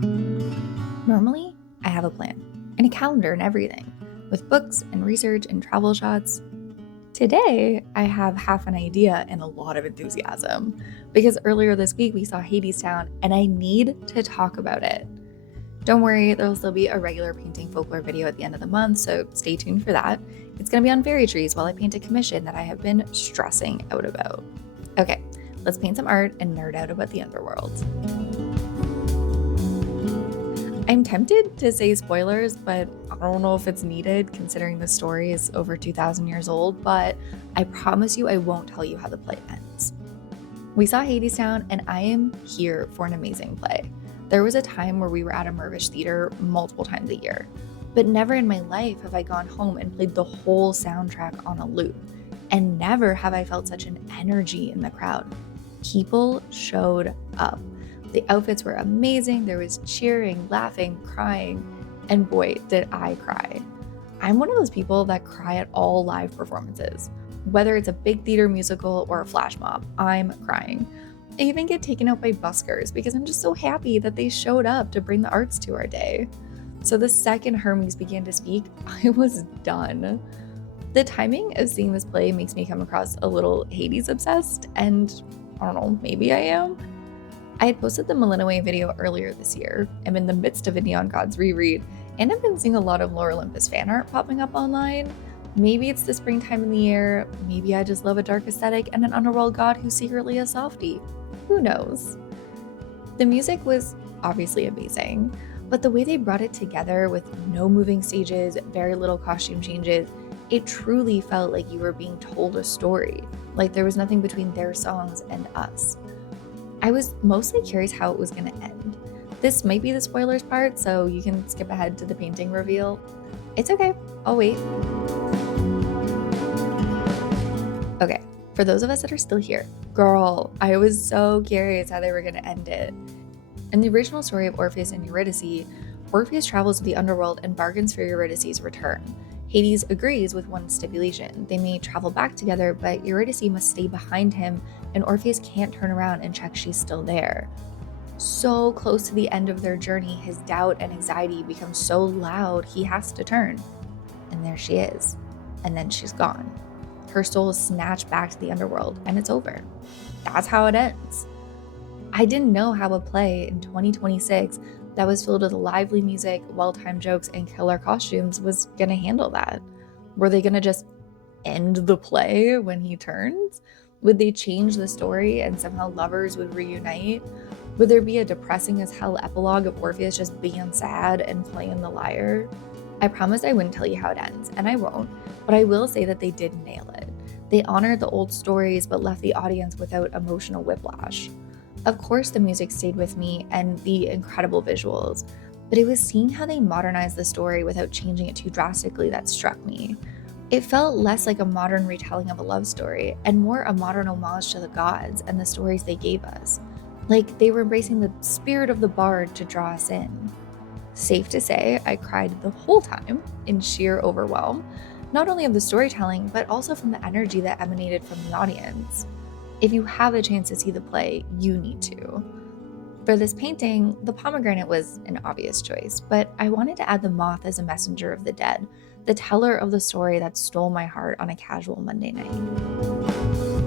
Normally, I have a plan and a calendar and everything, with books and research and travel shots. Today, I have half an idea and a lot of enthusiasm because earlier this week we saw Hadestown and I need to talk about it. Don't worry, there'll still be a regular painting folklore video at the end of the month, so stay tuned for that. It's going to be on fairy trees while I paint a commission that I have been stressing out about. Okay, let's paint some art and nerd out about the underworld. I'm tempted to say spoilers, but I don't know if it's needed considering the story is over 2,000 years old, but I promise you I won't tell you how the play ends. We saw Hadestown and I am here for an amazing play. There was a time where we were at a Mirvish theater multiple times a year, but never in my life have I gone home and played the whole soundtrack on a loop, and never have I felt such an energy in the crowd. People showed up. The outfits were amazing, there was cheering, laughing, crying, and boy, did I cry. I'm one of those people that cry at all live performances. Whether it's a big theater musical or a flash mob, I'm crying. I even get taken out by buskers because I'm just so happy that they showed up to bring the arts to our day. So the second Hermes began to speak, I was done. The timing of seeing this play makes me come across a little Hades obsessed, and I don't know, maybe I am. I had posted the Malinaway video earlier this year. I'm in the midst of a Neon Gods reread, and I've been seeing a lot of Lore Olympus fan art popping up online. Maybe it's the springtime in the air, maybe I just love a dark aesthetic and an underworld god who's secretly a softie. Who knows? The music was obviously amazing, but the way they brought it together with no moving stages, very little costume changes, it truly felt like you were being told a story, like there was nothing between their songs and us. I was mostly curious how it was going to end. This might be the spoilers part, so you can skip ahead to the painting reveal. It's okay, I'll wait. Okay, for those of us that are still here, girl, I was so curious how they were going to end it. In the original story of Orpheus and Eurydice, Orpheus travels to the underworld and bargains for Eurydice's return. Hades agrees with one stipulation. They may travel back together, but Eurydice must stay behind him, and Orpheus can't turn around and check she's still there. So close to the end of their journey, his doubt and anxiety become so loud he has to turn. And there she is. And then she's gone. Her soul is snatched back to the underworld, and it's over. That's how it ends. I didn't know how a play in 2026 that was filled with lively music, well-timed jokes, and killer costumes was gonna handle that. Were they gonna just end the play when he turns? Would they change the story and somehow lovers would reunite? Would there be a depressing as hell epilogue of Orpheus just being sad and playing the lyre? I promised I wouldn't tell you how it ends, and I won't, but I will say that they did nail it. They honored the old stories but left the audience without emotional whiplash. Of course, the music stayed with me and the incredible visuals, but it was seeing how they modernized the story without changing it too drastically that struck me. It felt less like a modern retelling of a love story and more a modern homage to the gods and the stories they gave us. Like they were embracing the spirit of the bard to draw us in. Safe to say, I cried the whole time in sheer overwhelm, not only of the storytelling, but also from the energy that emanated from the audience. If you have a chance to see the play, you need to. For this painting, the pomegranate was an obvious choice, but I wanted to add the moth as a messenger of the dead, the teller of the story that stole my heart on a casual Monday night.